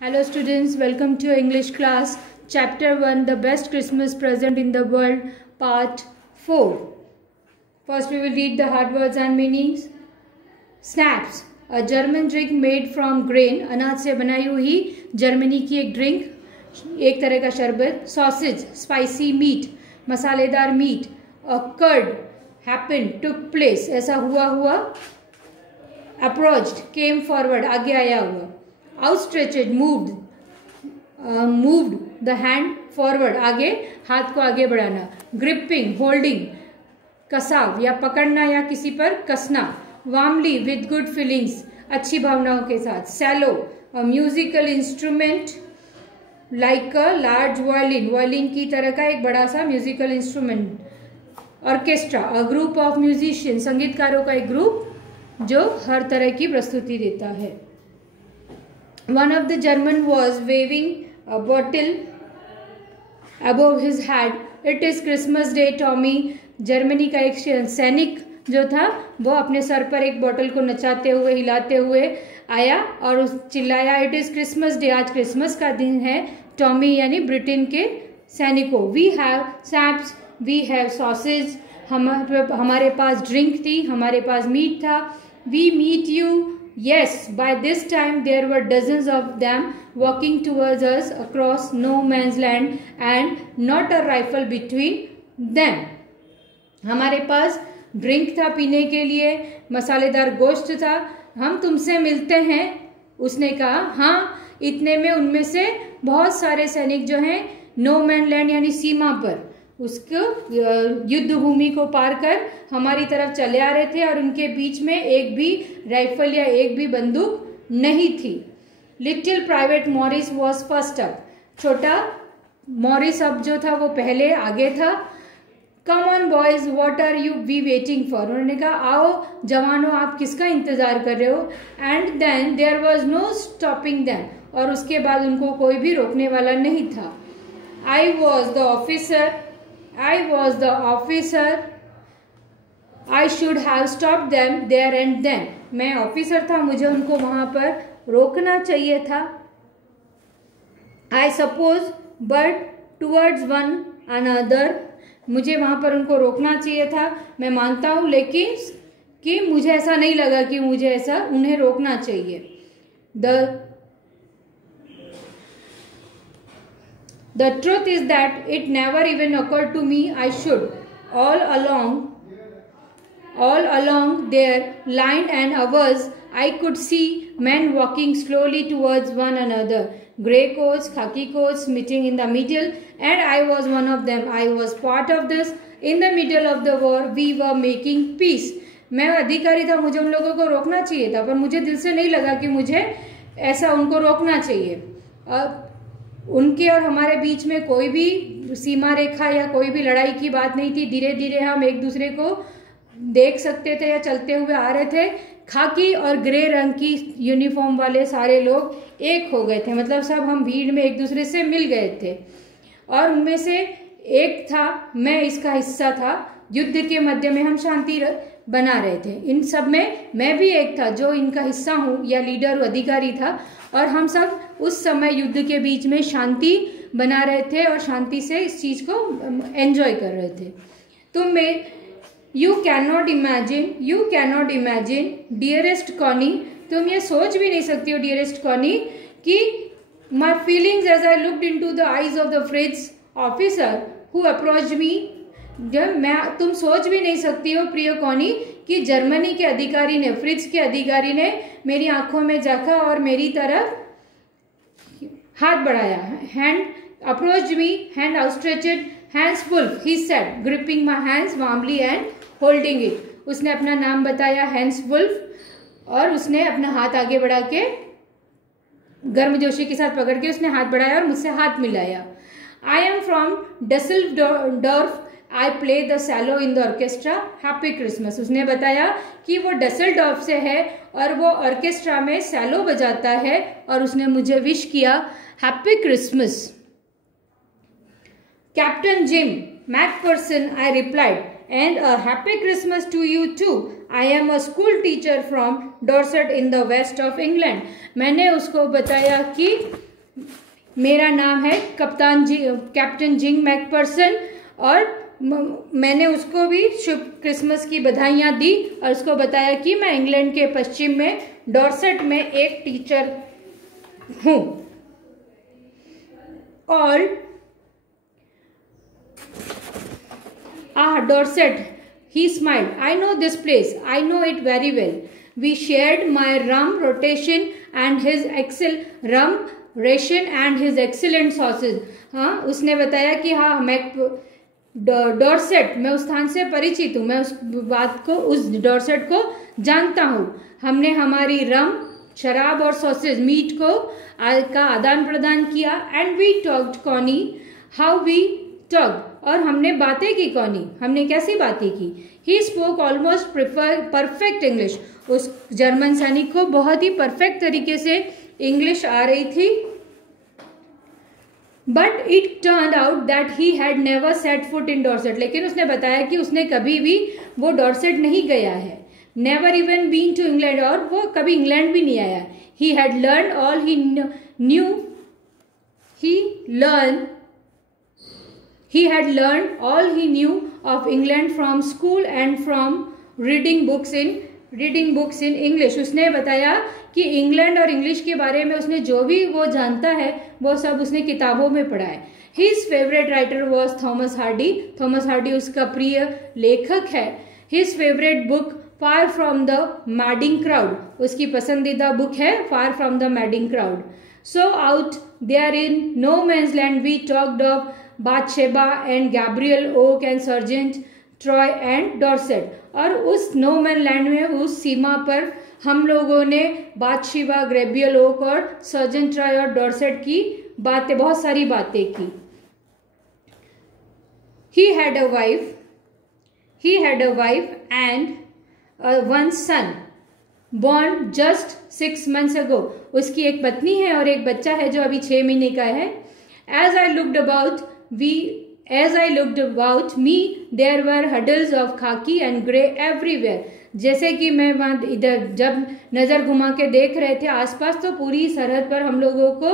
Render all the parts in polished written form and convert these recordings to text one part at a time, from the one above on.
Hello students, welcome to your English class. Chapter 1, The Best Christmas Present in the World, Part 4. First we will read the hard words and meanings. Snaps, a German drink made from grain. अनाज से बनाई हुई Germany की एक drink, एक तरह का शरबत. Sausage, spicy meat, मसालेदार meet. A curd, happened, took place, ऐसा हुआ. Approached, came forward, आगे आया हुआ. Outstretched, moved the hand forward, आगे हाथ को आगे बढ़ाना. Gripping, holding, कसाव या पकड़ना या किसी पर कसना. Warmly, with good feelings, अच्छी भावनाओं के साथ. Cello, a musical instrument like a large violin, violin की तरह का एक बड़ा सा musical instrument. Orchestra, a group of musicians, संगीतकारों का एक ग्रुप जो हर तरह की प्रस्तुति देता है. One of the German was waving a bottle above his head. It is Christmas Day, Tommy. Germany का एक सैनिक जो था वो अपने सर पर एक बोतल को नचाते हुए हिलाते हुए आया और चिल्लाया, इट इज क्रिसमस डे, आज क्रिसमस का दिन है. टॉमी यानी ब्रिटेन के सैनिकों. We have schnapps, we have sausage, हमारे पास ड्रिंक थी, हमारे पास मीट था. We meet you. Yes, by this time there were dozens of them walking towards us across no man's land and not a rifle between them. हमारे पास drink था पीने के लिए, मसालेदार गोश्त था. हम तुमसे मिलते हैं, उसने कहा. हाँ, इतने में उनमें से बहुत सारे सैनिक जो हैं नो मैन लैंड यानी सीमा पर, उसको युद्ध भूमि को पार कर हमारी तरफ चले आ रहे थे और उनके बीच में एक भी राइफल या एक भी बंदूक नहीं थी. Little private Morris was first up. छोटा मॉरिस अब जो था वो पहले आगे था. Come on boys, what are you be waiting for. उन्होंने कहा, आओ जवानों, आप किसका इंतजार कर रहे हो. And then there was no stopping them. और उसके बाद उनको कोई भी रोकने वाला नहीं था. I was the officer, I was the officer. I should have stopped them there and then. मैं ऑफिसर था, मुझे उनको वहां पर रोकना चाहिए था. I suppose, but towards one another. मुझे वहां पर उनको रोकना चाहिए था, मैं मानता हूं, लेकिन कि मुझे ऐसा नहीं लगा कि मुझे ऐसा उन्हें रोकना चाहिए. The truth is that it never even occurred to me I should. All along their line and ours, I could see men walking slowly towards one another. Grey coats, khaki coats, meeting in the middle, and I was one of them. I was part of this. In the middle of the war, we were making peace. मैं अधिकारी था, मुझे उन लोगों को रोकना चाहिए था, पर मुझे दिल से नहीं लगा कि मुझे ऐसा उनको रोकना चाहिए. उनके और हमारे बीच में कोई भी सीमा रेखा या कोई भी लड़ाई की बात नहीं थी. धीरे धीरे हम एक दूसरे को देख सकते थे या चलते हुए आ रहे थे. खाकी और ग्रे रंग की यूनिफॉर्म वाले सारे लोग एक हो गए थे, मतलब सब हम भीड़ में एक दूसरे से मिल गए थे. और उनमें से एक था, मैं इसका हिस्सा था. युद्ध के मध्य में हम शांति बना रहे थे. इन सब में मैं भी एक था जो इनका हिस्सा हूँ या लीडर अधिकारी था. और हम सब उस समय युद्ध के बीच में शांति बना रहे थे और शांति से इस चीज को एंजॉय कर रहे थे. तुम में you can not imagine dearest Connie, तुम ये सोच भी नहीं सकती हो डियरेस्ट कॉनी, कि my feelings as I looked into the eyes of the Fritz officer who approached me. तुम सोच भी नहीं सकती हो प्रिय कॉनी कि जर्मनी के अधिकारी ने, फ्रिज के अधिकारी ने मेरी आंखों में झांका और मेरी तरफ हाथ बढ़ाया. Hand approached me, hand outstretched, hands full, he said, gripping my hands warmly and holding it. उसने अपना नाम बताया, हैंड्स वुल्फ, और उसने अपना हाथ आगे बढ़ा के गर्मजोशी के साथ पकड़ के उसने हाथ बढ़ाया और मुझसे हाथ मिलाया. I am from Dusseldorf, I play the cello in the orchestra. Happy Christmas. उसने बताया कि वो डसेल्डॉर्फ से है और वो ऑर्केस्ट्रा में सैलो बजाता है और उसने मुझे विश किया, happy Christmas. Captain gym Macpherson, I replied, and a happy Christmas to you too. I am a school teacher from Dorset in the west of England. मैंने उसको बताया कि मेरा नाम है कैप्टन जिंग मैकपर्सन, और मैंने उसको भी शुभ क्रिसमस की बधाइयाँ दी और उसको बताया कि मैं इंग्लैंड के पश्चिम में डॉर्सेट में एक टीचर हूँ। और Dorset, he smiled. I know this place. I know it very well. We shared my rum ration and his excellent sauces. हाँ, उसने बताया कि हाँ, मैं डॉर्सेट, मैं उस स्थान से परिचित हूँ, मैं उस डॉर्सेट को जानता हूँ। हमने हमारी रम, शराब और सॉसेज, मीट का आदान प्रदान किया। And we talked Connie how we talked, और हमने बातें की कॉनी, हमने कैसी बातें की। He spoke almost perfect English, उस जर्मन सैनिक को बहुत ही परफेक्ट तरीके से इंग्लिश आ रही थी। But it turn out that he had never set foot in Dorset, लेकिन उसने बताया कि उसने कभी भी वो डॉर्सेट नहीं गया है। Never even been to England, और वो कभी इंग्लैंड भी नहीं आया। He had learn all he knew, he had learned all he knew of England from school and from reading books in English. उसने बताया कि इंग्लैंड और इंग्लिश के बारे में उसने जो भी वो जानता है वो सब उसने किताबों में पढ़ा है। His favorite writer was Thomas Hardy, Thomas Hardy उसका प्रिय लेखक है। His favorite book Far from the Madding Crowd, उसकी पसंदीदा बुक है Far from the Madding Crowd. So out there in no man's land we talked of Bathsheba and Gabriel Oak and Sergeant Troy and Dorset, और उस no man land में, उस सीमा पर हम लोगों ने बाथशेबा, गैब्रियल ओक और सर्जेंट ट्रॉय और डॉर्सेट की बातें, बहुत सारी बातें की। He had a wife and one son born just 6 months ago. उसकी एक पत्नी है और एक बच्चा है जो अभी 6 महीने का है। As I looked about me, there were huddles of khaki and grey everywhere. जैसे कि मैं वहाँ इधर जब नज़र घुमा के देख रहे थे आसपास, तो पूरी सरहद पर हम लोगों को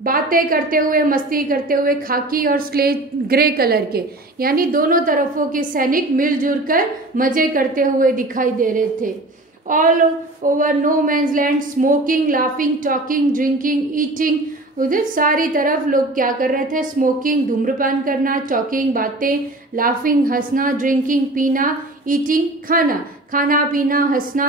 बातें करते हुए, मस्ती करते हुए खाकी और स्लेट ग्रे कलर के, यानी दोनों तरफों के सैनिक मिलजुल कर मजे करते हुए दिखाई दे रहे थे। All over no man's land, smoking, laughing, talking, drinking, eating, उधर सारी तरफ लोग क्या कर रहे थे? स्मोकिंग, धूम्रपान करना, टॉकिंग, बातें, लाफिंग, हंसना, ड्रिंकिंग, पीना, ईटिंग, खाना पीना, हंसना,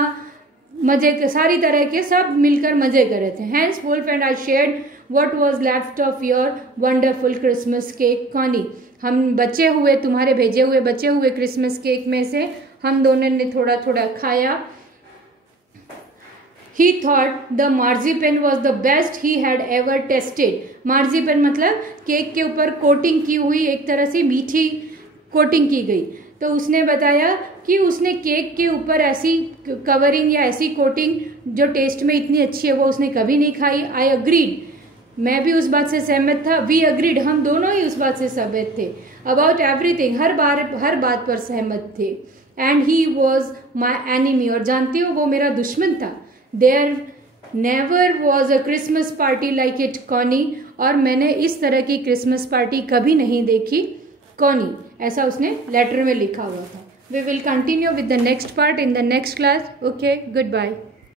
मजे, सारी तरह के सब मिलकर मजे कर रहे थे। Hans Wolf and I shared what was left of your wonderful Christmas cake Connie, हम बचे हुए, तुम्हारे भेजे हुए बचे हुए क्रिसमस केक में से हम दोनों ने थोड़ा थोड़ा खाया। He thought the marzipan was the best he had ever tasted. marzipan मतलब केक के ऊपर कोटिंग की हुई, एक तरह से मीठी कोटिंग की गई। तो उसने बताया कि उसने केक के ऊपर ऐसी कवरिंग या ऐसी कोटिंग जो टेस्ट में इतनी अच्छी है वो उसने कभी नहीं खाई। आई अग्रीड, मैं भी उस बात से सहमत था। वी अग्रीड, हम दोनों ही उस बात से सहमत थे। अबाउट एवरीथिंग, हर बात पर सहमत थे। And he was my enemy, और जानती हो वो मेरा दुश्मन था। There never was a Christmas party like it, Connie, और मैंने इस तरह की क्रिसमस पार्टी कभी नहीं देखी कॉनी, ऐसा उसने लेटर में लिखा हुआ था। We will continue with the next part in the next class. Okay, goodbye.